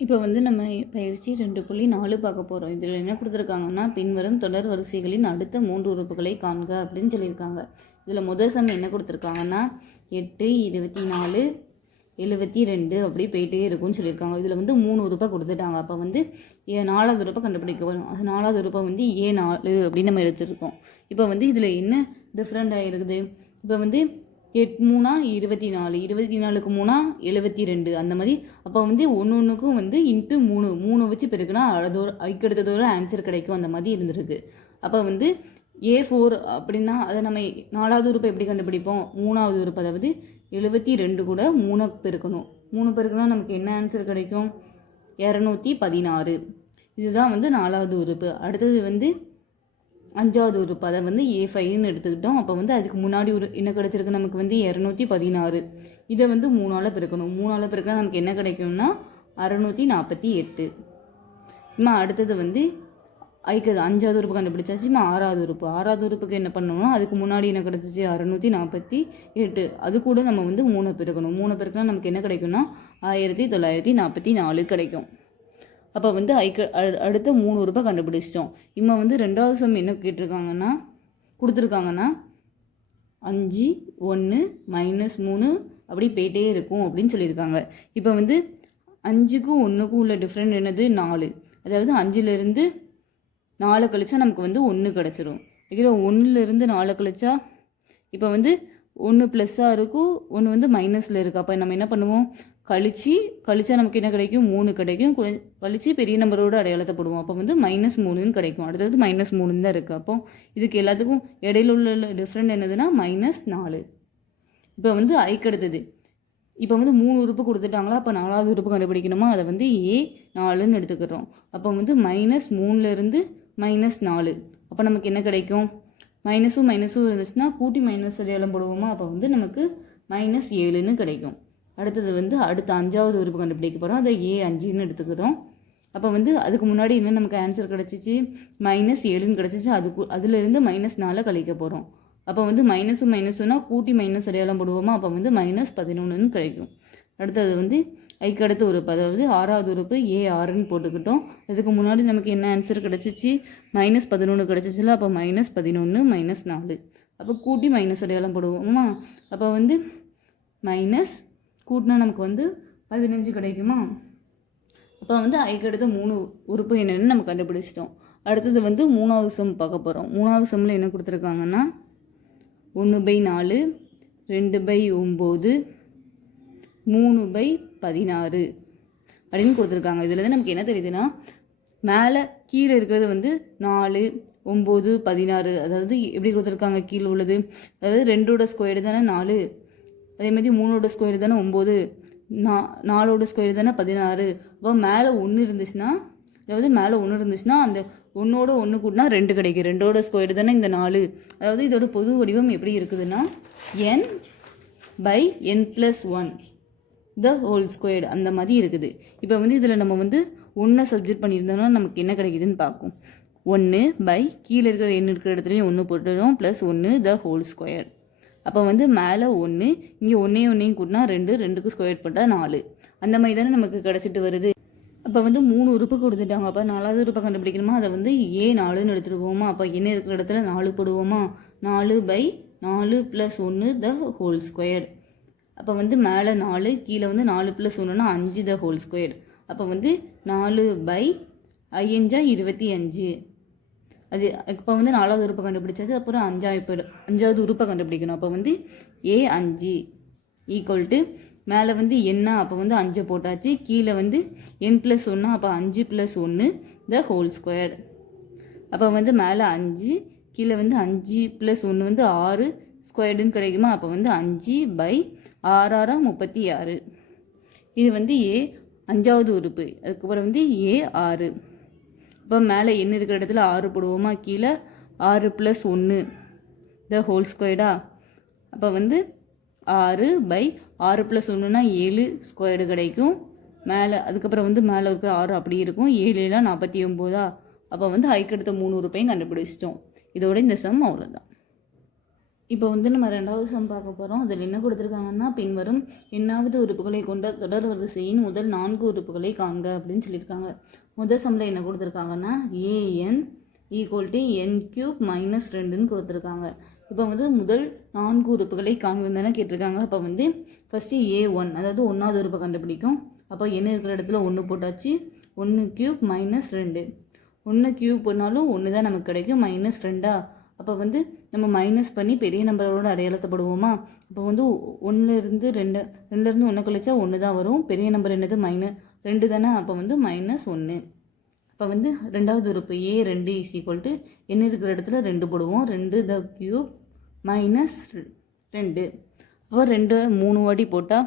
இப்போ வந்து நம்ம பயிற்சி 2.4 பார்க்க போகிறோம். இதில் என்ன கொடுத்துருக்காங்கன்னா, பின்வரும் தொடர் வரிசைகளின் அடுத்த 3 உறுப்புகளை காண்க அப்படின்னு சொல்லியிருக்காங்க. இதில் முதல் சம் என்ன கொடுத்துருக்காங்கன்னா 8, 24, 72 அப்படி போயிட்டே இருக்கும்னு சொல்லியிருக்காங்க. இதில் வந்து 3 உறுப்பை கொடுத்துட்டாங்க. அப்போ வந்து 4வது உறுப்பை கண்டுபிடிக்க வரும். அது 4வது உறுப்பை வந்து A4 அப்படின்னு நம்ம எடுத்துருக்கோம். இப்போ வந்து இதில் என்ன டிஃப்ரெண்ட் ஆகிருக்குது? இப்போ வந்து 8 3 24, 24க்கு 3 72 அந்த மாதிரி. அப்போ வந்து ஒன்றுக்கும் வந்து இன்ட்டு 3 வச்சு பெருக்குனா அதுக்கடுத்ததோட ஆன்சர் கிடைக்கும். அந்த மாதிரி இருந்திருக்கு. அப்போ வந்து A4 அப்படின்னா அதை நம்ம 4வது உறுப்பை எப்படி கண்டுபிடிப்போம்? 3வது உறுப்பு, அதாவது 72 கூட 3 பெருக்கணும். 3 பெருக்குனா நமக்கு என்ன ஆன்சர் கிடைக்கும்? 216. இதுதான் வந்து 4வது உறுப்பு. அடுத்தது வந்து 5வது உறுப்பு, அதை வந்து A5ன்னு எடுத்துக்கிட்டோம். அப்போ வந்து அதுக்கு முன்னாடி என்ன கிடைச்சிருக்கு? நமக்கு வந்து 216. இதை வந்து 3ஆல் பெருக்கணும். 3ஆல் பெருக்கினா நமக்கு என்ன கிடைக்கும்னா 648. அடுத்தது வந்து 5வது உறுப்பு கண்டுபிடிச்சாச்சு. 6வது உறுப்பு, 6வது உறுப்புக்கு என்ன பண்ணணும்னா அதுக்கு முன்னாடி என்ன கிடைச்சிச்சு? 648. அது கூட நம்ம வந்து 3 பெருக்கணும். 3 பெருக்கினா நமக்கு என்ன கிடைக்கும்னா 1944 கிடைக்கும். அப்போ வந்து அடுத்த 3 உறுப்பை கண்டுபிடிச்சிட்டோம். வந்து 2வது சம் என்ன கொடுத்துருக்காங்கன்னா 5, 1, -3 அப்படி போயிட்டே இருக்கும் அப்படின்னு சொல்லியிருக்காங்க. இப்போ வந்து 5க்கும் 1க்கும் உள்ள டிஃப்ரெண்ட் என்னது? 4. அதாவது 5லேருந்து 4 கழிச்சா நமக்கு வந்து 1 கிடச்சிரும். இதுல 1லேருந்து 4 கழிச்சா இப்போ வந்து 1 ப்ளஸ்ஸாக இருக்கும், 1 வந்து மைனஸில் இருக்குது. அப்போ நம்ம என்ன பண்ணுவோம்? கழிச்சா நமக்கு என்ன கிடைக்கும்? 3 கிடைக்கும். கழிச்சு பெரிய நம்பரோட அடையாளத்தை போடுவோம். அப்போ வந்து -3ன்னு கிடைக்கும். அடுத்தது -3 தான் இருக்குது. அப்போ இதுக்கு எல்லாத்துக்கும் இடையில உள்ள டிஃப்ரெண்ட் என்னதுன்னா -4. இப்போ வந்து ஐக்கு அடுத்தது இப்போ வந்து 3 உறுப்பு கொடுத்துட்டாங்களா? அப்போ 4வது உறுப்பு கண்டுபிடிக்கணுமா? அதை வந்து A4ன்னு எடுத்துக்கிறோம். அப்போ வந்து -3லேருந்து -4. அப்போ நமக்கு என்ன கிடைக்கும்? மைனஸும் இருந்துச்சுன்னா கூட்டி மைனஸ் அடையாளம் போடுவோமா? அப்போ வந்து நமக்கு -7ன்னு கிடைக்கும். அடுத்தது வந்து அடுத்த 5வது உறுப்பு கண்டுபிடிக்க போகிறோம். அதை A5ன்னு எடுத்துக்கிறோம். அப்போ வந்து அதுக்கு முன்னாடி என்ன நமக்கு ஆன்சர் கிடச்சிச்சு? -7ன்னு கிடச்சிச்சு. அதுலேருந்து -4 கழிக்க போகிறோம். அப்போ வந்து மைனஸ்னா கூட்டி மைனஸ் அடையாளம் போடுவோமா? அப்போ வந்து -11ன்னு கிடைக்கும். அடுத்தது வந்து ஐக்கு அடுத்த உறுப்பு, அதாவது 6வது உறுப்பு A6ன்னு போட்டுக்கிட்டோம். இதுக்கு முன்னாடி நமக்கு என்ன ஆன்சர் கிடச்சிச்சு? -11 கிடச்சிச்சுல. அப்போ -11 -4. அப்போ கூட்டி மைனஸ் அடையாளம் போடுவோமா? அப்போ வந்து மைனஸ் கூட்டினா நமக்கு வந்து 15 கிடைக்குமா? அப்போ வந்து ஐக்கு அடுத்த 3 உறுப்பு என்னென்னு நம்ம கண்டுபிடிச்சிட்டோம். அடுத்தது வந்து 3வது சம் பார்க்க போகிறோம். 3வது சம்மில் என்ன கொடுத்துருக்காங்கன்னா 1/4, 2/9, 3/16 அப்படின்னு கொடுத்துருக்காங்க. இதில் வந்து நமக்கு என்ன தெரியுதுன்னா, மேலே கீழே இருக்கிறது வந்து 4, 9, 16. அதாவது எப்படி கொடுத்துருக்காங்க? கீழே உள்ளது அதாவது 2ஓட ஸ்கொயர் தானே 4, அதே மாதிரி 3ஓட ஸ்கொயர் தானே 9, 4ஓட ஸ்கொயர் தானே 16. அப்போ மேலே 1 இருந்துச்சுன்னா, அதாவது மேலே 1 இருந்துச்சுன்னா அந்த 1ஓட 1 கூட்டினா 2 கிடைக்கும். 2ஓட ஸ்கொயர் தானே இந்த 4. அதாவது இதோட பொது வடிவம் எப்படி இருக்குதுன்னா n/n+1 த ஹோல் ஸ்கொயர்டு அந்த மாதிரி இருக்குது. இப்போ வந்து இதில் நம்ம வந்து 1 சப்ஜெக்ட் பண்ணியிருந்தோம்னா நமக்கு என்ன கிடைக்குதுன்னு பார்க்கும். 1 கீழே இருக்கிற n இருக்கிற இடத்துலையும் 1 போட்டுடும், +1 த ஹோல் ஸ்கொயர். அப்போ வந்து மேலே 1, இங்கே 1 கூட்டினா 2, 2க்கு ஸ்கொயர் போட்டால் 4. அந்த மாதிரி தானே நமக்கு கிடச்சிட்டு வருது. அப்போ வந்து 3 உறுப்பு கொடுத்துட்டாங்க. அப்போ 4வது உறுப்பை கண்டுபிடிக்கணுமா? அதை வந்து A4ன்னு எடுத்துருவோமா? அப்போ என்ன இருக்கிற இடத்துல 4 போடுவோமா? 4/4 +1 த ஹோல் ஸ்கொயர். அப்போ வந்து மேலே 4, கீழே வந்து 4 + 1னா 5 த ஹோல் ஸ்கொயர். அப்போ வந்து 4/5 25. அது இப்போ வந்து 4வது உறுப்பை கண்டுபிடிச்சாச்சு. அப்புறம் 5வது உறுப்பை கண்டுபிடிக்கணும். அப்போ வந்து A5 ஈக்குவல் மேலே வந்து என்ன? அப்போ வந்து 5 போட்டாச்சு. கீழே வந்து n+1, அப்போ 5 + 1 த ஹோல் ஸ்கொயர். அப்போ வந்து மேலே 5, கீழே வந்து 5 + 1 வந்து 6 ஸ்கொயர்டுன்னு கிடைக்குமா? அப்போ வந்து 5/6 36. இது வந்து 5வது உறுப்பு. அதுக்கப்புறம் வந்து A6. இப்போ மேலே என்ன இருக்கிற இடத்துல 6 போடுவோமா? கீழே 6 + 1 த ஹோல் ஸ்கொயர்டா? அப்போ வந்து 6/6 + 1னா 7 ஸ்கொயர்டு கிடைக்கும். மேலே அதுக்கப்புறம் வந்து மேலே இருக்கிற 6 அப்படி இருக்கும். 7 49. அப்போ வந்து ஐக்கு அடுத்த 3 உறுப்பையும் கண்டுபிடிச்சிட்டோம். இதோட இந்த சம் அவ்வளோதான். இப்போ வந்து நம்ம ரெண்டாவது சம் பார்க்க போகிறோம். அதில் என்ன கொடுத்துருக்காங்கன்னா, பின்வரும் எண்ணாவது உறுப்புகளை கொண்ட தொடர் வரிசையின் முதல் 4 உறுப்புகளை காண்க அப்படின்னு சொல்லியிருக்காங்க. முதல் சம்மில் என்ன கொடுத்துருக்காங்கன்னா, an n³ -2ன்னு கொடுத்துருக்காங்க. இப்போ வந்து முதல் 4 உறுப்புகளை காண்கன்னு தானே கேட்டிருக்காங்க. அப்போ வந்து ஃபஸ்ட்டு a1, அதாவது 1வது உறுப்பை கண்டுபிடிக்கும். அப்போ என்ன இருக்கிற இடத்துல 1 போட்டாச்சு. 1³ -2, 1³ போனாலும் 1 தான் நமக்கு கிடைக்கும். -2 அப்போ வந்து நம்ம மைனஸ் பண்ணி பெரிய நம்பரோட அடையாளத்தை போடுவோமா. அப்போ வந்து 1லேருந்து 2லேருந்து 1 கழிச்சா 1 தான் வரும். பெரிய நம்பர் என்னது -2 தானே. அப்போ வந்து -1. அப்போ வந்து ரெண்டாவது உறுப்பு a2 = என்ன இருக்கிற இடத்துல 2 போடுவோம். 2³ -2. அப்போ 2 3 வாட்டி போட்டால்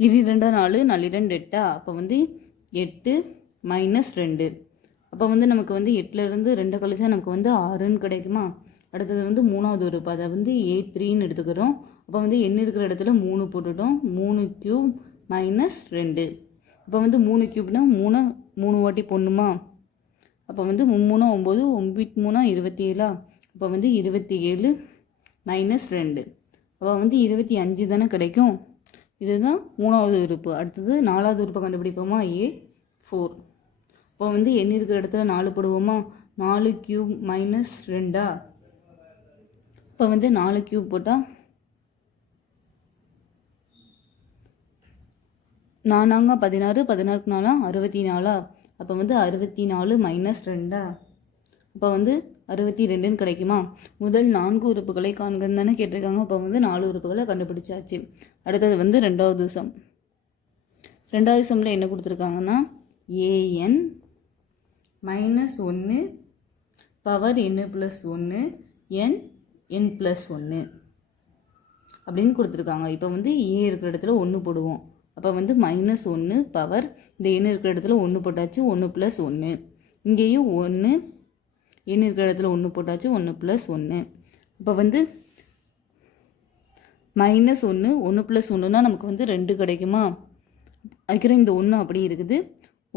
2 4 4 2 8. அப்போ வந்து 8 -2. அப்போ வந்து நமக்கு வந்து 8லேருந்து 2 கழிச்சா நமக்கு வந்து 6ன்னு கிடைக்குமா. அடுத்தது வந்து 3வது உறுப்பு, அதை வந்து a3ன்னு எடுத்துக்கிறோம். அப்போ வந்து என்ன இருக்கிற இடத்துல 3 போட்டுட்டோம். 3³ -2. அப்போ வந்து 3³ 3 வாட்டி போடணுமா. அப்போ வந்து 3 9 9 27. அப்போ வந்து 27 -2. அப்போ வந்து 25 தானே கிடைக்கும். இதுதான் 3வது உறுப்பு. அடுத்தது 4வது உறுப்பை கண்டுபிடிப்போமா, a4. இப்போ வந்து என்ன இருக்கிற இடத்துல 4 போடுவோமா. 4³ -2. இப்போ வந்து 4³ போட்டால் 4 16 16 4 64. அப்போ வந்து 64 -2. அப்போ வந்து 62ன்னு கிடைக்குமா. முதல் 4 உறுப்புகளை காண்கன்னு தானே கேட்டிருக்காங்க. அப்போ வந்து 4 உறுப்புகளை கண்டுபிடிச்சாச்சு. அடுத்தது வந்து ரெண்டாவது சம். ரெண்டாவது சம்மில் என்ன கொடுத்துருக்காங்கன்னா, an -1 பவர் n+1 n+1 அப்படின்னு கொடுத்துருக்காங்க. இப்போ வந்து a இருக்கிற இடத்துல 1 போடுவோம். அப்போ வந்து -1 பவர் இந்த n இருக்கிற இடத்துல 1 போட்டாச்சு. 1+1. இங்கேயும் 1 n இருக்கிற இடத்துல 1 போட்டாச்சு. 1+1. இப்போ வந்து -1 1+1னா நமக்கு வந்து 2 கிடைக்குமா. அதுக்கிற இந்த 1 அப்படி இருக்குது.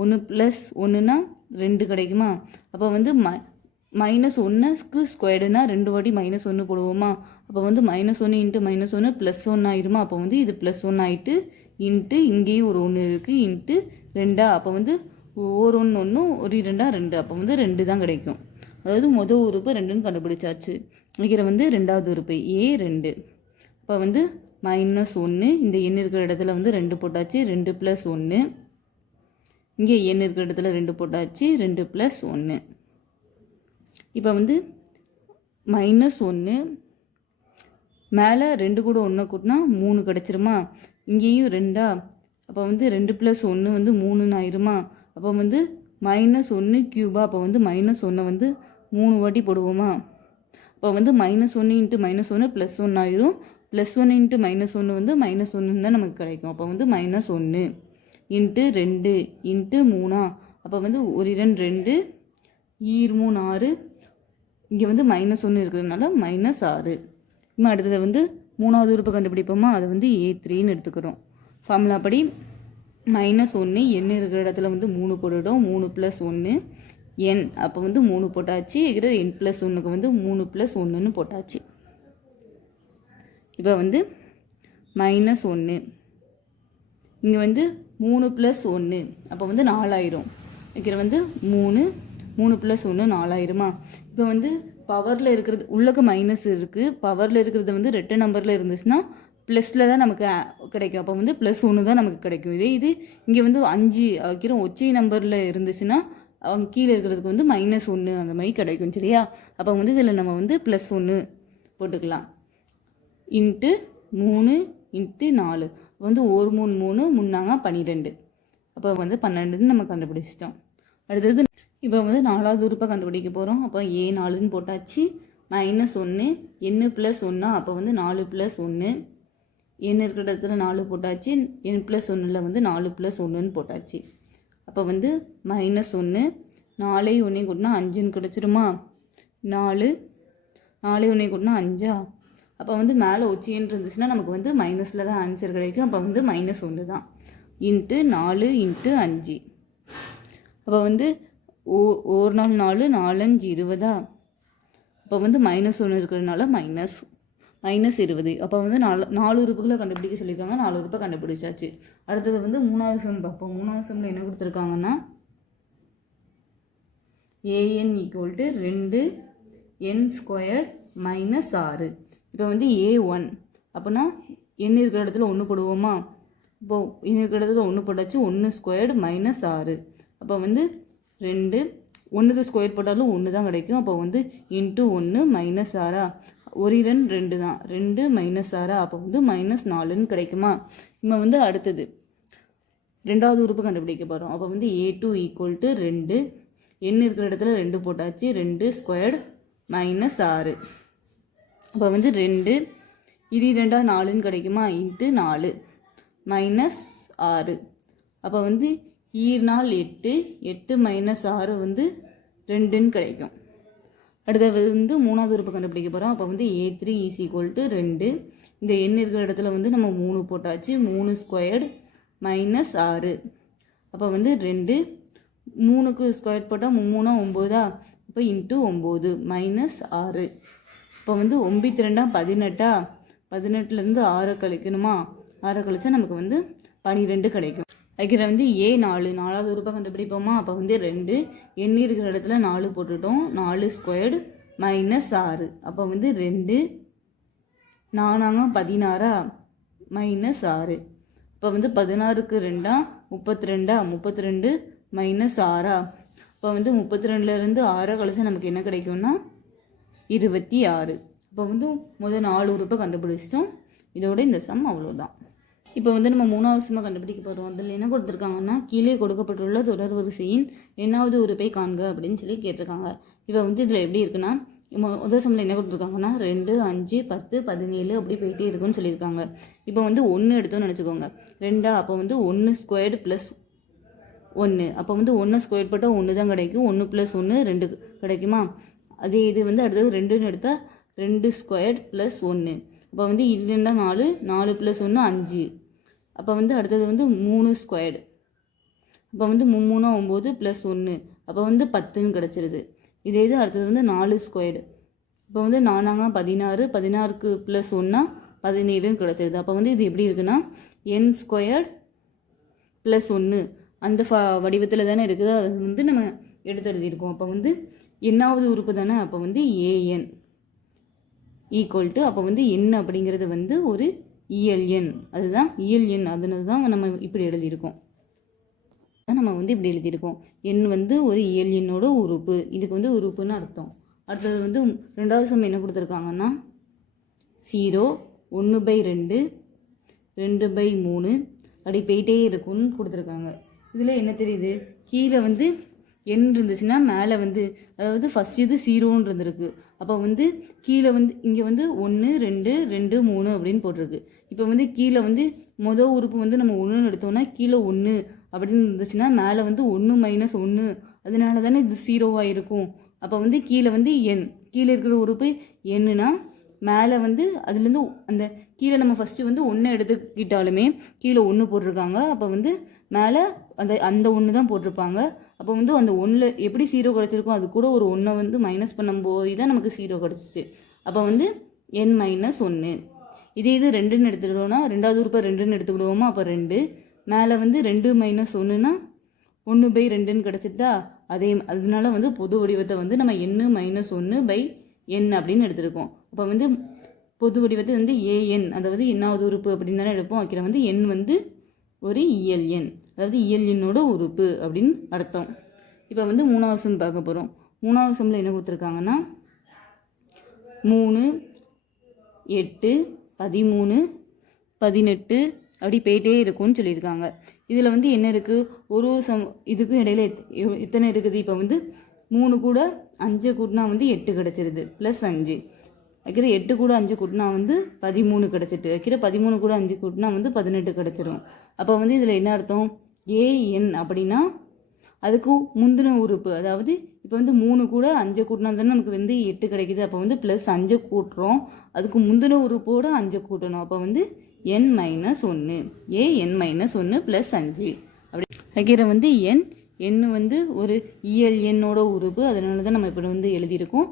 1+1னா 2 கிடைக்குமா. அப்போ வந்து -1க்கு ஸ்கொயர்டுனா 2 வாட்டி -1 போடுவோமா. அப்போ வந்து -1 × -1 +1 ஆயிருமா. அப்போ வந்து இது +1 ஆகிட்டு இன்ட்டு இங்கேயும் ஒரு 1 இருக்குது இன்ட்டு 2. அப்போ வந்து ஒரு 1 1 ஒரு 2 2. அப்போ வந்து 2 தான் கிடைக்கும். அதாவது முதல் உறுப்பு 2ன்னு கண்டுபிடிச்சாச்சு. வைக்கிற வந்து ரெண்டாவது உறுப்பு a2. அப்போ வந்து -1 இந்த n இருக்கிற இடத்துல வந்து 2 போட்டாச்சு. 2+1. இங்கே n இருக்கிற இடத்துல 2 போட்டாச்சு. 2+1. இப்போ வந்து -1 மேலே 2 கூட 1 கூட்டினா 3 கிடச்சிருமா. இங்கேயும் 2. அப்போ வந்து 2+1 வந்து 3ன்னு ஆயிருமா. அப்போ வந்து -1³ அப்போ வந்து -1 வந்து 3 வாட்டி போடுவோமா. அப்போ வந்து -1 × -1 +1 ஆயிரும். +1 × -1 வந்து -1 தான் நமக்கு கிடைக்கும். அப்போ வந்து -1 இன்ட்டு 2 இன்ட்டு 3. அப்போ வந்து 1 2 2 3 6. இங்கே வந்து -1 இருக்கிறதுனால -6. இன்னும் அடுத்தது வந்து 3வது உறுப்பை கண்டுபிடிப்போமா. அதை வந்து a3ன்னு எடுத்துக்கிறோம். ஃபார்முலா படி -1 n இருக்கிற இடத்துல வந்து 3 போட்டுட்டோம். 3+1 n. அப்போ வந்து 3 போட்டாச்சு. n+1க்கு வந்து 3+1ன்னு போட்டாச்சு. இப்போ வந்து -1 இங்கே வந்து 3+1 அப்போ வந்து 4 ஆயிரும். வைக்கிற வந்து 3+1 4 ஆயிருமா. இப்போ வந்து பவரில் இருக்கிறது உள்ளக்க மைனஸ் இருக்குது. பவரில் இருக்கிறது வந்து ரெட்டை நம்பரில் இருந்துச்சுன்னா ப்ளஸில் தான் நமக்கு கிடைக்கும். அப்போ வந்து +1 தான் நமக்கு கிடைக்கும். இது இங்கே வந்து 5 வைக்கிற ஒற்றை நம்பரில் இருந்துச்சுன்னா அவங்க கீழே இருக்கிறதுக்கு வந்து -1 அந்த மாதிரி கிடைக்கும். சரியா. அப்போ வந்து இதில் நம்ம வந்து +1 போட்டுக்கலாம். இன்ட்டு 3 இன்ட்டு 4 வந்து 1 3 3 முன்னாங்க 12. அப்போ வந்து 12ன்னு நம்ம கண்டுபிடிச்சிட்டோம். அடுத்தது இப்போ வந்து 4வது உறுப்பை கண்டுபிடிக்க போகிறோம். அப்போ a4ன்னு போட்டாச்சு. -1 n+1 அப்போ வந்து 4+1 n இருக்கிற இடத்துல 4 போட்டாச்சு. n+1ல் வந்து 4+1ன்னு போட்டாச்சு. அப்போ வந்து -1 4 1 கூட்டினா 5ன்னு கிடச்சிருமா. 4 1 கூட்டினா 5. அப்போ வந்து மேலே ஒச்சின்னு இருந்துச்சுன்னா நமக்கு வந்து மைனஸில் தான் ஆன்சர் கிடைக்கும். அப்போ வந்து -1 தான். Into 4 into 5. அப்போ வந்து 1 4 4 4 5 20. அப்போ வந்து -1 இருக்கிறதுனால -20. அப்போ வந்து 4 உறுப்புகளை கண்டுபிடிக்க சொல்லியிருக்காங்க. 4 உறுப்பை கண்டுபிடிச்சாச்சு. அடுத்தது வந்து 3வது சம் பார்ப்போம். 3வது சம்மில் என்ன கொடுத்துருக்காங்கன்னா an = 2n² - 6. இப்போ வந்து a1 அப்படின்னா n இருக்கிற இடத்துல 1 போடுவோமா? இப்போது n இருக்கிற இடத்துல 1 போட்டாச்சு. 1² - 6. அப்போ வந்து 2 1க்கு ஸ்கொயர் போட்டாலும் 1 தான் கிடைக்கும். அப்போ வந்து × 1 - 6. ஒரு 2 தான். 2 - 6. அப்போ வந்து -4ன்னு கிடைக்குமா? இப்போ வந்து அடுத்தது 2வது உறுப்பு கண்டுபிடிக்க போகிறோம். அப்போ வந்து a2 = 2. n இருக்கிற இடத்துல 2 போட்டாச்சு. 2² - 6. அப்போ வந்து 2 இது 2 4ன்னு கிடைக்குமா? × 4 -6. அப்போ வந்து 4 8. 8 - 6 வந்து 2ன்னு கிடைக்கும். அடுத்தது வந்து 3வது உறுப்பு கண்டுபிடிக்க போகிறோம். அப்போ வந்து a3 = 2. இந்த n இருக்கிற இடத்துல வந்து நம்ம 3 போட்டாச்சு. 3² - 6. அப்போ வந்து 2 3க்கு ஸ்கொயர் போட்டால் 3 9. அப்போ × 9 -6. இப்போ வந்து 9 2 18. 18லேருந்து 6 கழிக்கணுமா? 6 கழிச்சா நமக்கு வந்து 12 கிடைக்கும். அதுக்கிற வந்து a4 4வது உறுப்பை கண்டுபிடிப்போமா? அப்போ வந்து 2 n இருக்கிற இடத்துல 4 போட்டுட்டோம். 4² - 6. அப்போ வந்து 2 4 16 -6. இப்போ வந்து 16க்கு 2 32. 32 -6. இப்போ வந்து 32லேருந்து 6 கழிச்சா நமக்கு என்ன கிடைக்கும்னா 26. இப்போ வந்து முதல் 4 உறுப்பை கண்டுபிடிச்சிட்டோம். இதோட இந்த சம் அவ்வளோதான். இப்போ வந்து நம்ம 3வது சம்மை கண்டுபிடிக்க போகிறோம். அதில் என்ன கொடுத்துருக்காங்கன்னா கீழே கொடுக்கப்பட்டுள்ள தொடர் வரிசையின் எண்ணாவது உறுப்பை காண்க அப்படின்னு சொல்லி கேட்டிருக்காங்க. இப்போ வந்து இதில் எப்படி இருக்குன்னா முதல் சம்மில் என்ன கொடுத்துருக்காங்கன்னா 2 5 10 17 அப்படி போயிட்டே இருக்குன்னு சொல்லியிருக்காங்க. இப்போ வந்து 1 எடுத்தோன்னு நினச்சிக்கோங்க. 2 அப்போ வந்து 1² + 1. அப்போ வந்து 1 ஸ்கொயர் போட்டால் 1 தான் கிடைக்கும். 1 + 1 2 கிடைக்குமா? அதே இது வந்து அடுத்தது 2ன்னு எடுத்தால் 2² + 1. அப்போ வந்து இது 2 4 4 + 1 5. அப்போ வந்து அடுத்தது வந்து 3². அப்போ வந்து 3 9 + 1. அப்போ வந்து 10ன்னு கிடச்சிருது. இதே இது அடுத்தது வந்து 4². இப்போ வந்து 4 16. 16க்கு + 1 17ன்னு கிடச்சிருது. அப்போ வந்து இது எப்படி இருக்குன்னா n² + 1 அந்த வடிவத்தில் தானே இருக்குது. அது வந்து நம்ம எடுத்து எழுதியிருக்கோம். அப்போ வந்து எண்ணாவது உறுப்பு தானே. அப்போ வந்து an = அப்போ வந்து n அப்படிங்கிறது வந்து ஒரு இயல் எண். அதுதான் இயல் எண். அதனால தான் நம்ம இப்படி எழுதியிருக்கோம். நம்ம வந்து இப்படி எழுதியிருக்கோம். எண் வந்து ஒரு இயல் எண்ணோட உறுப்பு. இதுக்கு வந்து உறுப்புன்னு அர்த்தம். அடுத்தது வந்து 2வது சம் என்ன கொடுத்துருக்காங்கன்னா 0 1/2 2/3 அப்படி போயிட்டே இருக்குன்னு கொடுத்துருக்காங்க. இதில் என்ன தெரியுது? கீழே வந்து எண் இருந்துச்சுன்னா மேலே வந்து அதாவது ஃபஸ்ட் இது 0ன்னு இருந்திருக்கு. அப்போ வந்து கீழே வந்து இங்கே வந்து 1 2 2 3 அப்படின்னு போட்டிருக்கு. இப்போ வந்து கீழே வந்து மொதல் உறுப்பு வந்து நம்ம 1ன்னு எடுத்தோம்னா கீழே 1 அப்படின்னு இருந்துச்சுன்னா மேலே வந்து 1 - 1. அதனால தானே இது 0வாக இருக்கும். அப்போ வந்து கீழே வந்து எண் கீழே இருக்கிற உறுப்பு எண்ணுனா மேலே வந்து அதுலேருந்து அந்த கீழே நம்ம ஃபஸ்ட்டு வந்து 1 எடுத்துக்கிட்டாலுமே கீழே 1 போட்டிருக்காங்க. அப்போ வந்து மேலே அந்த 1 தான் போட்டிருப்பாங்க. அப்போ வந்து அந்த 1ல் எப்படி 0 கிடச்சிருக்கும் அது கூட ஒரு 1 வந்து மைனஸ் பண்ணும்போது தான் நமக்கு 0 கிடச்சிச்சு. அப்போ வந்து n - 1. இதே இது 2ன்னு எடுத்துக்கிட்டோம்னா 2வது உறுப்பை 2ன்னு எடுத்துக்கிடுவோமா? அப்போ 2 மேலே வந்து 2 - 1ன்னா 1/2ன்னு கிடச்சிட்டா. அதனால வந்து பொது வடிவத்தை வந்து நம்ம n - 1/n அப்படின்னு எடுத்திருக்கோம். அப்போ வந்து பொது வடிவத்தை வந்து an அதாவது எண்ணாவது உறுப்பு அப்படின்னு தானே எடுப்போம். வைக்கிற வந்து n வந்து ஒரு இயல் எண் அதாவது இயல் எண்ணோட உறுப்பு அப்படின்னு அர்த்தம். இப்போ வந்து 3வது சம் பார்க்க போகிறோம். 3வது சம்மில் என்ன கொடுத்துருக்காங்கன்னா 3 8 13 18 அப்படி போயிட்டே இருக்கும்னு சொல்லியிருக்காங்க. இதில் வந்து என்ன இருக்குது? ஒரு சம் இதுக்கும் இடையில எத்தனை இருக்குது? இப்போ வந்து 3 கூட 5 கூட்டினா வந்து 8 கிடச்சிருது +5. வைக்கிற 8 கூட 5 கூட்டினா வந்து 13 கிடச்சிட்டு. வைக்கிற 13 கூட 5 கூட்டினா வந்து 18 கிடச்சிரும். அப்போ வந்து இதில் என்ன அர்த்தம்? an அப்படின்னா அதுக்கு முந்தின உறுப்பு. அதாவது இப்போ வந்து 3 கூட 5 கூட்டினா தானே நமக்கு வந்து 8 கிடைக்குது. அப்போ வந்து +5 கூட்டுறோம். அதுக்கு முந்தின உறுப்போடு 5 கூட்டணும். அப்போ வந்து n - 1 an - 1 +5 அப்படி வைக்கிற வந்து n எண் வந்து ஒரு இயல் எண்ணோட உறுப்பு, அதனால தான் நம்ம இப்படி வந்து எழுதியிருக்கோம்.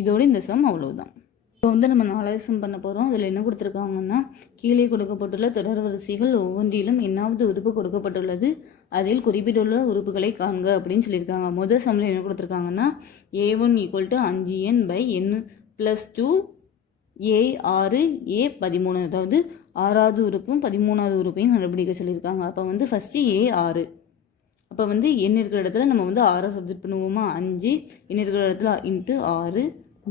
இதோட இந்த சம் அவ்வளவுதான். இப்போ வந்து நம்ம 4வது சம் பண்ண போகிறோம். அதில் என்ன கொடுத்துருக்காங்கன்னா, கீழே கொடுக்கப்பட்டுள்ள தொடர் வரிசைகள் ஒவ்வொன்றிலும் எண்ணாவது உறுப்பு கொடுக்கப்பட்டுள்ளது, அதில் குறிப்பிட்டுள்ள உறுப்புகளை காண்க அப்படின்னு சொல்லியிருக்காங்க. முதல் சம்மில் என்ன கொடுத்துருக்காங்கன்னா, A1 = 5n/n+2 A6 A13, அதாவது 6வது உறுப்பும் 13வது உறுப்பையும் கண்டுபிடிக்க சொல்லியிருக்காங்க. அப்போ வந்து ஃபஸ்ட்டு A6. அப்போ வந்து n இருக்கிற இடத்துல நம்ம வந்து 6 சப்ஜெக்ட் பண்ணுவோமா, 5 n இருக்கிற இடத்துல இன்ட்டு 6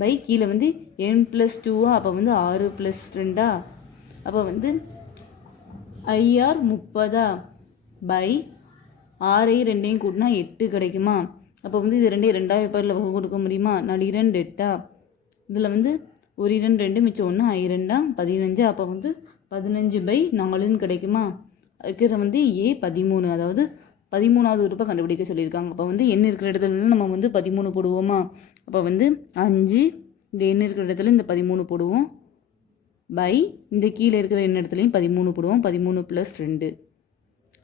பை கீழே வந்து n+2, அப்போ வந்து 6 + 2, அப்போ வந்து IR 30 பை 6ஐயும் 2ஐயும் கூட்டினா 8 கிடைக்குமா. அப்போ வந்து இது 2ஐயும் 2வது பேரில் வகை கொடுக்க முடியுமா, 4 2 8, இதில் வந்து 1 2 2 மிச்சம் 1 I 2 15, அப்போ வந்து 15/4 கிடைக்குமா. அதுக்கு வந்து A13, அதாவது 13வது உறுப்பை கண்டுபிடிக்க சொல்லியிருக்காங்க. அப்போ வந்து n இருக்கிற இடத்துல நம்ம வந்து 13 போடுவோமா. அப்போ வந்து 5 இந்த n இருக்கிற இடத்துல இந்த 13 போடுவோம் பை இந்த கீழே இருக்கிற n இடத்துலையும் 13 போடுவோம், 13 + 2.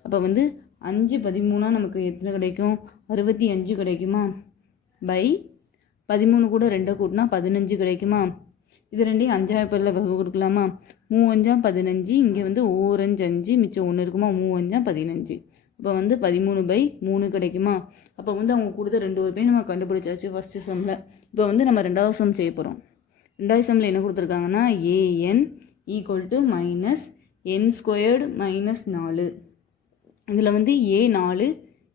அப்போ வந்து 5 13 நமக்கு எத்தனை கிடைக்கும், 65 கிடைக்குமா. பை 13 கூட 2 கூட்டினா 15 கிடைக்குமா. இது 2ஐயும் 5வது பேரில் வகை கொடுக்கலாமா. 3 5 15, இங்கே வந்து 1 5 5 மிச்சம் 1 இருக்குமா, 3 5 15. அப்போ வந்து 13/3 கிடைக்குமா. அப்போ வந்து அவங்க கொடுத்த 2 உறுப்பையும் நம்ம கண்டுபிடிச்சாச்சு ஃபஸ்ட்டு சம்மில். இப்போ வந்து நம்ம 2வது சம் செய்ய போகிறோம். 2வது சம்மில் என்ன கொடுத்துருக்காங்கன்னா, AN = -n² - 4. இதில் வந்து A4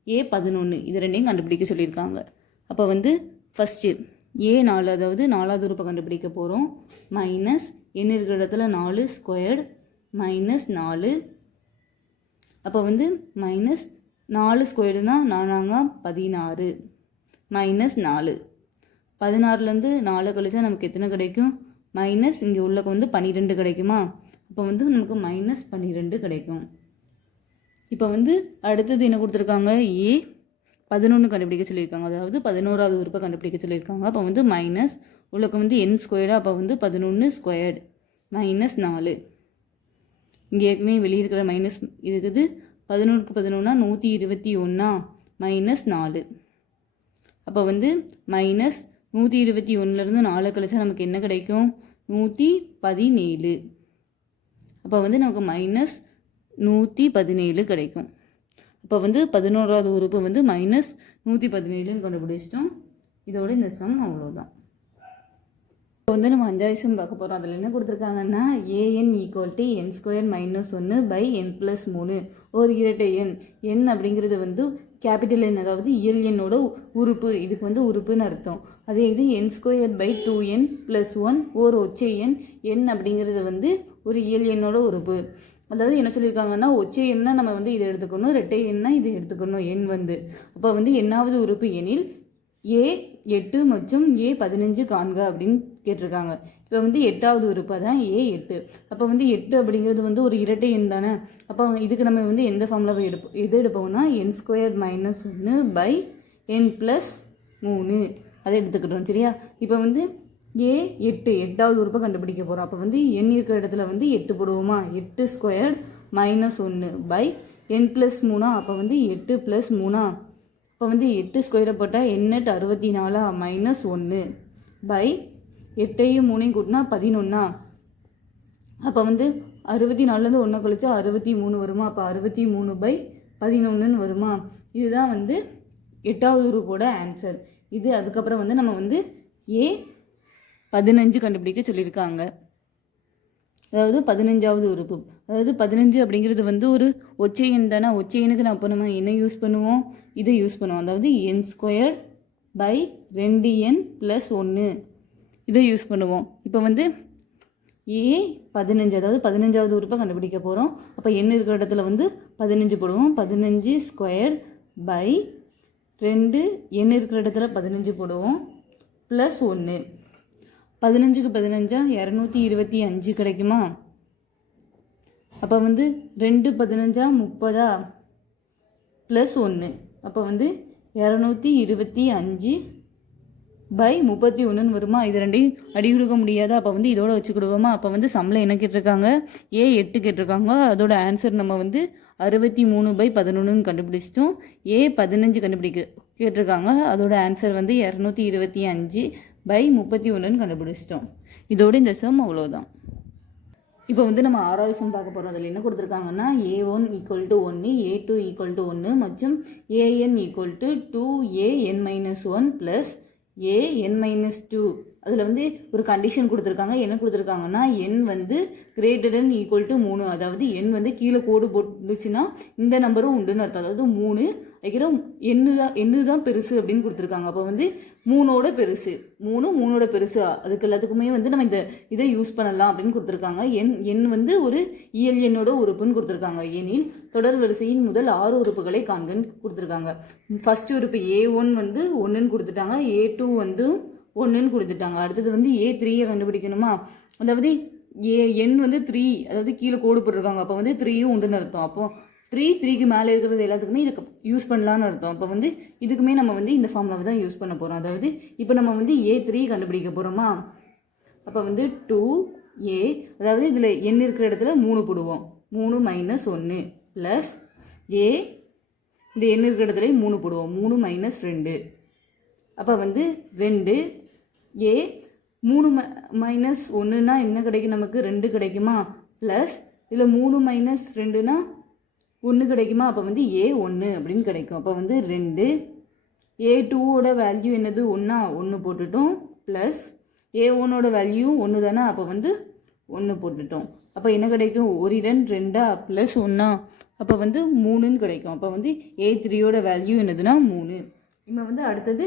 A11 இது 2ஐயும் கண்டுபிடிக்க சொல்லியிருக்காங்க. அப்போ வந்து ஃபஸ்ட்டு A4, அதாவது 4வது உறுப்பை கண்டுபிடிக்க போகிறோம். மைனஸ் n இருக்கிற இடத்துல 4² -4, அப்போ வந்து -4² தான் 4 -16 16லேருந்து 4 கழிச்சா நமக்கு எத்தனை கிடைக்கும், மைனஸ் இங்கே உள்ளக்கு வந்து 12 கிடைக்குமா. அப்போ வந்து நமக்கு -12 கிடைக்கும். இப்போ வந்து அடுத்தது என்ன கொடுத்துருக்காங்க, A11 கண்டுபிடிக்க சொல்லியிருக்காங்க, அதாவது 11வது உறுப்பை கண்டுபிடிக்க சொல்லியிருக்காங்க. அப்போ வந்து மைனஸ் உள்ளக்கு வந்து n², அப்போ வந்து 11² -4, இங்கே ஏற்கனவே வெளியே இருக்கிற மைனஸ் இருக்குது. 11க்கு 11 121 -4. அப்போ வந்து -121லேருந்து 4 கழிச்சா நமக்கு என்ன கிடைக்கும், 117. அப்போ வந்து நமக்கு -117 கிடைக்கும். அப்போ வந்து 11வது உறுப்பு வந்து -117ன்னு கண்டுபிடிச்சிட்டோம். இதோட இந்த சம் அவ்வளோதான். இப்போ வந்து நம்ம 5வது சம் பார்க்க போகிறோம். அதில் என்ன கொடுத்துருக்காங்கன்னா, AN = n²-1/n+3 ஒரு இரட்டை எண். எண் அப்படிங்கிறது வந்து கேபிட்டல் எண், அதாவது இயல் எண்ணோட உறுப்பு, இதுக்கு வந்து உறுப்புன்னு அர்த்தம். அதே இது n²/2n+1 ஒரு ஒற்றை எண். எண் அப்படிங்கிறது வந்து ஒரு இயல் எண்ணோட உறுப்பு. அதாவது என்ன சொல்லியிருக்காங்கன்னா, ஒற்றை எண்ணா நம்ம வந்து இதை எடுத்துக்கணும், இரட்டை எண்ணா இதை எடுத்துக்கணும். எண் வந்து அப்போ வந்து எண்ணாவது உறுப்பு எண்ணில் A8 மற்றும் A15 காண்க அப்படின்னு கேட்டிருக்காங்க. இப்போ வந்து 8வது உறுப்பு தான் A8. அப்போ வந்து 8 அப்படிங்கிறது வந்து ஒரு இரட்டை எண் தானே. அப்போ இதுக்கு நம்ம வந்து எந்த ஃபார்முலாவை எது எடுப்போம்னா, n²-1/n+3 அதை எடுத்துக்கிட்டோம். சரியா. இப்போ வந்து A8 8வது உறுப்பை கண்டுபிடிக்க போகிறோம். அப்போ வந்து n இருக்கிற இடத்துல வந்து 8 போடுவோமா, 8² -1/n+3, அப்போ வந்து 8 + 3, இப்போ வந்து 8² போட்டால் n8 64 -1 பை 8ஐயும் 3ஐயும் கூட்டினா 11. அப்போ வந்து 64லேருந்து 1 கழிச்சா 63 வருமா. அப்போ 63/11 வருமா. இதுதான் வந்து 8வது உறுப்போட ஆன்சர். இது அதுக்கப்புறம் வந்து நம்ம வந்து A15 கண்டுபிடிக்க சொல்லியிருக்காங்க, அதாவது 15வது உறுப்பு. அதாவது 15 அப்படிங்கிறது வந்து ஒரு ஒற்றை எண் தானே. ஒற்றை எண்ணுக்கு நான் இப்போ நம்ம என்ன யூஸ் பண்ணுவோம், இதை யூஸ் பண்ணுவோம். அதாவது n²/2n+1 இதை யூஸ் பண்ணுவோம். இப்போ வந்து A15, அதாவது 15வது உறுப்பை கண்டுபிடிக்க போகிறோம். அப்போ n இருக்கிற இடத்துல வந்து 15 போடுவோம். 15²/2, n இருக்கிற இடத்துல 15 போடுவோம் +1. 15க்கு 15 225 கிடைக்குமா. அப்போ வந்து 2 15 30 +1, அப்போ வந்து 225 பை 31 வருமா, இது ரெண்டையும் அடி கொடுக்க முடியாது, அப்போ வந்து இதோட வச்சுக்கிடுவோமா. அப்போ வந்து சம்மில் என்ன கேட்டிருக்காங்க, ஏ 8 கேட்டிருக்காங்க, அதோட ஆன்சர் நம்ம வந்து 63/11 கண்டுபிடிச்சிட்டோம். ஏ 15 கேட்டிருக்காங்க, அதோட ஆன்சர் வந்து 225/31 கண்டுபிடிச்சிட்டோம். இதோட இந்த சம் அவ்வளோதான். இப்போ வந்து நம்ம 6வது சம் பார்க்க போகிறோம். அதில் என்ன கொடுத்துருக்காங்கன்னா A1 = 1, A2 = 1 மற்றும் AN = 2AN-1 + AN-2. அதில் வந்து ஒரு கண்டிஷன் கொடுத்துருக்காங்க. என்ன கொடுத்துருக்காங்கன்னா n வந்து ≥ 3, அதாவது n வந்து கீழே கோடு போட்டுச்சுன்னா இந்த நம்பரும் உண்டுன்னு அர்த்தம். அதாவது 3 வைக்கிறோம், எண்ணு தான் பெருசு அப்படின்னு கொடுத்துருக்காங்க. அப்போ வந்து 3ஓட பெருசு, 3ஓட பெருசு, அதுக்கு எல்லாத்துக்குமே வந்து நம்ம இதை யூஸ் பண்ணலாம் அப்படின்னு கொடுத்துருக்காங்க. எண் வந்து ஒரு இயல் எண்ணோட உறுப்புன்னு கொடுத்துருக்காங்க. எனில் தொடர் வரிசையின் முதல் 6 உறுப்புகளை காண்கன்னு கொடுத்துருக்காங்க. ஃபர்ஸ்ட் உறுப்பு A1 வந்து 1ன்னு கொடுத்துட்டாங்க, A2 வந்து 1ன்னு கொடுத்துட்டாங்க. அடுத்தது வந்து A3 கண்டுபிடிக்கணுமா. அதாவது n வந்து 3, அதாவது கீழே கோடு போட்டிருக்காங்க, அப்போ வந்து 3யும் உண்டுன்னு அர்த்தம். அப்போ 3க்கு மேலே இருக்கிறது எல்லாத்துக்குமே இதுக்கு யூஸ் பண்ணலான்னு அர்த்தம். அப்போ வந்து இதுக்குமே நம்ம வந்து இந்த ஃபார்முலாவை தான் யூஸ் பண்ண போகிறோம். அதாவது இப்போ நம்ம வந்து A3 கண்டுபிடிக்க போகிறோமா. அப்போ வந்து 2A, அதாவது இதில் n இருக்கிற இடத்துல 3 போடுவோம், 3 - 1 ப்ளஸ் A, இந்த n இருக்கிற இடத்துல 3 போடுவோம், 3 - 2. அப்போ வந்து 2 A 3 - 1னா என்ன கிடைக்கும், நமக்கு 2 கிடைக்குமா. ப்ளஸ் இதில் 3 - 2னா 1 கிடைக்குமா. அப்போ வந்து A1 அப்படின்னு கிடைக்கும். அப்போ வந்து 2 A2ஓட வேல்யூ என்னது 1 போட்டுட்டோம், ப்ளஸ் A1ஓட வேல்யூ 1 தானே, அப்போ வந்து 1 போட்டுட்டோம். அப்போ என்ன கிடைக்கும், 1 2 2 ப்ளஸ் 1, அப்போ வந்து 3ன்னு கிடைக்கும். அப்போ வந்து A3ஓட வேல்யூ என்னதுன்னா 3. இப்போ வந்து அடுத்தது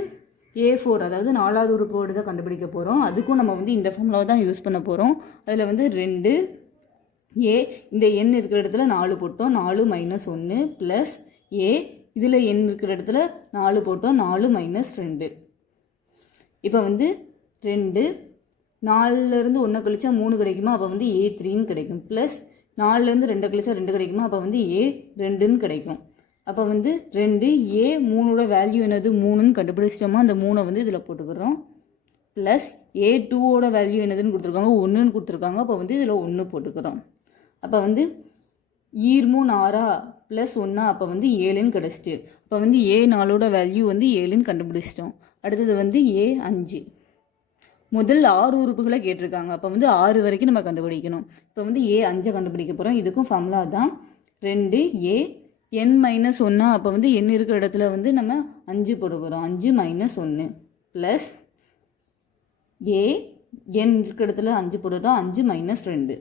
A4, அதாவது 4வது உறுப்போடு தான் கண்டுபிடிக்க போகிறோம். அதுக்கும் நம்ம வந்து இந்த ஃபார்முலாவை தான் யூஸ் பண்ண போகிறோம். அதில் வந்து 2 A, இந்த n இருக்கிற இடத்துல 4 போட்டோம், 4 - 1 ப்ளஸ் A, இதில் n இருக்கிற இடத்துல 4 போட்டோம், 4 - 2. இப்போ வந்து 2 4லேருந்து 1 கழிச்சா 3 கிடைக்குமா. அப்போ வந்து A3ன்னு கிடைக்கும். ப்ளஸ் 4லேருந்து 2 கழிச்சா 2 கிடைக்குமா. அப்போ வந்து A2ன்னு கிடைக்கும். அப்போ வந்து 2 A3ஓட வேல்யூ என்னது 3ன்னு கண்டுபிடிச்சிட்டோமா. அந்த 3 வந்து இதில் போட்டுக்கிறோம். ப்ளஸ் A2ஓட வேல்யூ என்னதுன்னு கொடுத்துருக்காங்க, 1ன்னு கொடுத்துருக்காங்க. அப்போ வந்து இதில் 1 போட்டுக்கிறோம். அப்போ வந்து 3 6 ப்ளஸ் 1, அப்போ வந்து 7ன்னு கிடச்சிட்டு. அப்போ வந்து A4ஓட வேல்யூ வந்து 7ன்னு கண்டுபிடிச்சிட்டோம். அடுத்தது வந்து A5. முதல் 6 உறுப்புகளை கேட்டிருக்காங்க. அப்போ வந்து 6 வரைக்கும் நம்ம கண்டுபிடிக்கணும். இப்போ வந்து A5 கண்டுபிடிக்க போகிறோம். இதுக்கும் ஃபார்முலா தான் 2A n-1. அப்போ வந்து n இருக்கிற இடத்துல வந்து நம்ம 5 போடுக்கிறோம், 5 - 1 ப்ளஸ் A, n இருக்கிற இடத்துல 5 போடுறோம், 5 - 2.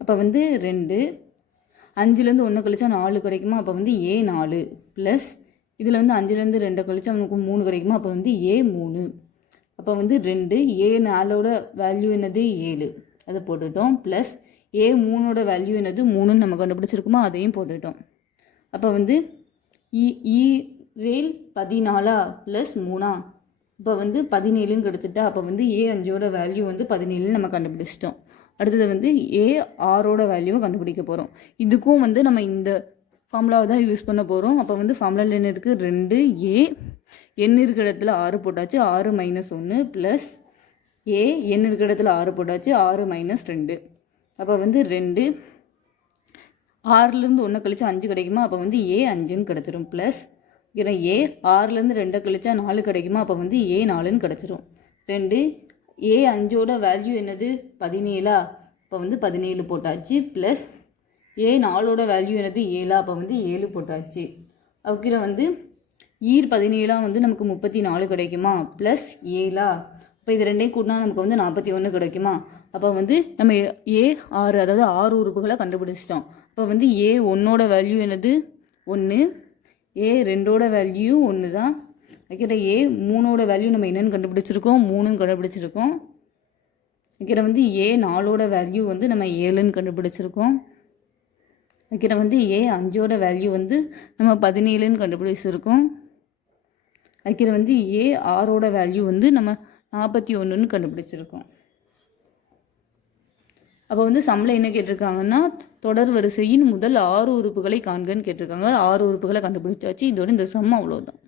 அப்போ வந்து 2 5லேருந்து 1 கழிச்சா 4 கிடைக்குமா. அப்போ வந்து A4 ப்ளஸ் இதில் வந்து 5லேருந்து 2 கழிச்சா நமக்கு 3 கிடைக்குமா. அப்போ வந்து A3. அப்போ வந்து 2 A4ஓட வேல்யூ என்னது 7, அதை போட்டுட்டோம். ப்ளஸ் A3ஓட வேல்யூ என்னது 3ன்னு நம்ம கண்டுபிடிச்சிருக்குமா, அதையும் போட்டுட்டோம். அப்போ வந்து ரேல் 14 ப்ளஸ் 3, இப்போ வந்து 17ன்னு கிடச்சிட்டா. அப்போ வந்து A5ஓட வேல்யூ வந்து 17ன்னு நம்ம கண்டுபிடிச்சிட்டோம். அடுத்தது வந்து A6ஓட வேல்யூவை கண்டுபிடிக்க போகிறோம். இதுக்கும் வந்து நம்ம இந்த ஃபார்முலாவை தான் யூஸ் பண்ண போகிறோம். அப்போ வந்து ஃபார்முலாவில் என்ன இருக்குது, 2A n இருக்கிற இடத்துல 6 போட்டாச்சு, 6 - 1 ப்ளஸ் A, n இருக்கிற இடத்துல 6 போட்டாச்சு, 6 - 2. அப்போ வந்து 2 6லேருந்து 1 கழிச்சா 5 கிடைக்குமா. அப்போ வந்து A5ன்னு கிடச்சிரும். ப்ளஸ் A 6லேருந்து 2 கழிச்சா 4 கிடைக்குமா. அப்போ வந்து A4ன்னு கிடச்சிரும். 2 A5ஓட வேல்யூ என்னது 17, அப்போ வந்து 17 போட்டாச்சு. ப்ளஸ் A4ஓட வேல்யூ என்னது 7, அப்போ வந்து 7 போட்டாச்சு. அதுக்கு வந்து 17 வந்து நமக்கு 34 கிடைக்குமா. ப்ளஸ் 7, இப்போ இது ரெண்டையும் கூட்டினா நமக்கு வந்து 41 கிடைக்குமா. அப்போ வந்து நம்ம A6, அதாவது 6 உறுப்புகளை கண்டுபிடிச்சிட்டோம். அப்போ வந்து A1ஓட வேல்யூ என்னது 1, A2ஓட வேல்யூ 1 தான். வைக்கிற A3ஓட வேல்யூ நம்ம என்னென்னு கண்டுபிடிச்சிருக்கோம், 3ன்னு கண்டுபிடிச்சிருக்கோம். வைக்கிற வந்து A4ஓட வேல்யூ வந்து நம்ம 7ன்னு கண்டுபிடிச்சிருக்கோம். வைக்கிற வந்து A5ஓட வேல்யூ வந்து நம்ம 17ன்னு கண்டுபிடிச்சிருக்கோம். வைக்கிற வந்து A6ஓட வேல்யூ வந்து நம்ம 41ன்னு கண்டுபிடிச்சிருக்கோம். அப்போ வந்து சம்மில் என்ன கேட்டிருக்காங்கன்னா, தொடர் வரிசையின் முதல் 6 உறுப்புகளை காண்கன்னு கேட்டிருக்காங்க. 6 உறுப்புகளை கண்டுபிடிச்சாச்சு. இதோட இந்த சம் அவ்வளோதான்.